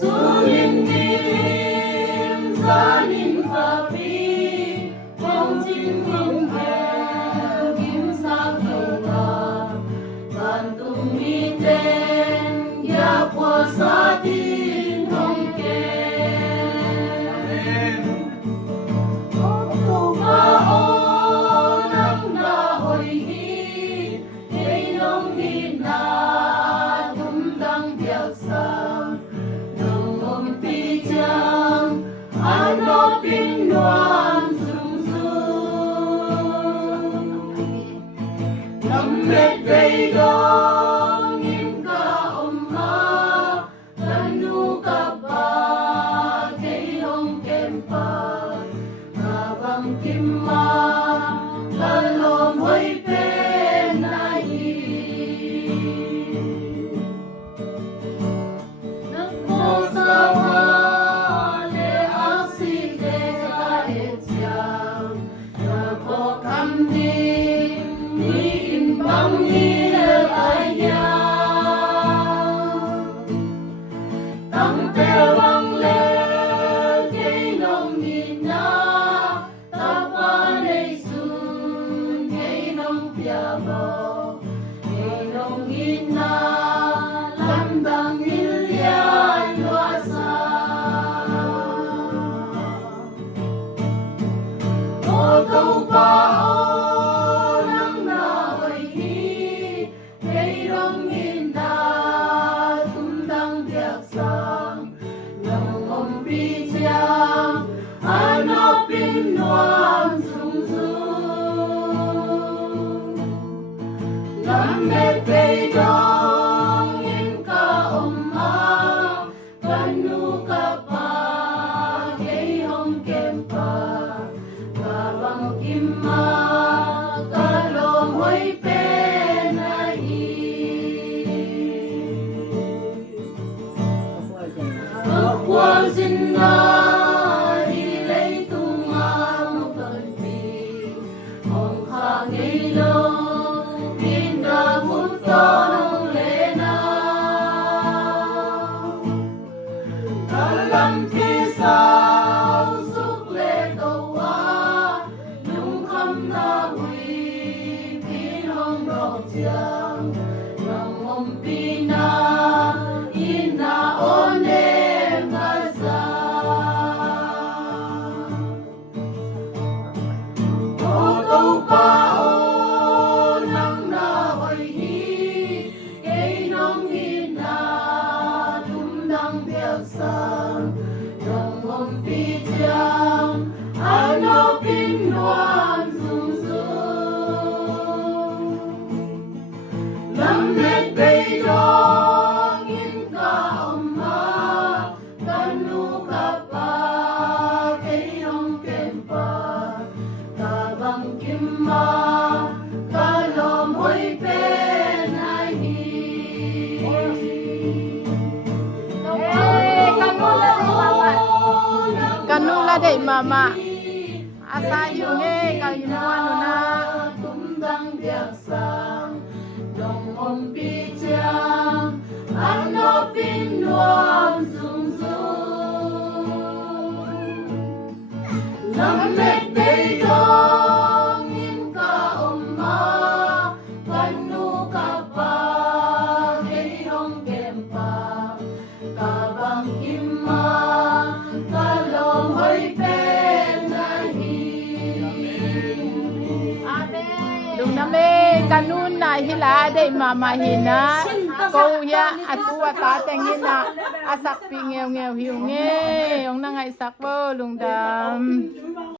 Sunin nilim zanin kapi Phong jin hong he kim sak yoga Bantung mi ten ya po sa tin hong ke Ano pinuan sung sung Lammet bay dong im ka oma Lanu ka ba kay hong kempa Kabang kimma Lalom hoy penayi Nagposawa Tăng teo vang lên cây nông nghìn na ta qua đây xuân cây nông bia bò cây nông nghìn na làm bằng nghìn liên hoa sa ô tô pa ô nắng na ơi hi cây nông nghìn na tum dang biak sang nang om pi chiang ano pin nuam sung sung lam me pe dong in ka om ma kanu ka pa kay hong kem pa kabang kim ma kalom hoy pe na hi Quang sinh na đi lấy tung một cơn vì hồng hà ngây lô pin đã hút to nông lệ na ta lâm phía sau xúc lệ cầu hoa nhung khăm na huy pin hồng đọc chiang nông hồng pin na in na one Ano pinuan sung sung Lammet bay dong in ka oma Kanu ka pa kay hong kempa Kabang kimma kalom hoy penahi Kanula day mama. Asa yung kang inuwan na. Tumdang biaksang nong ompi chiang ano pinuam sung sung Lammet bay dong in ka oma kanu ka pa kay hong kempa kabang kimma kalom hoy penahi Lung nami kanun na hila day mama hina. Kouya atua tateng hina. Asak pingew ngew hiu nge. Yung nangay sakpo lung dam.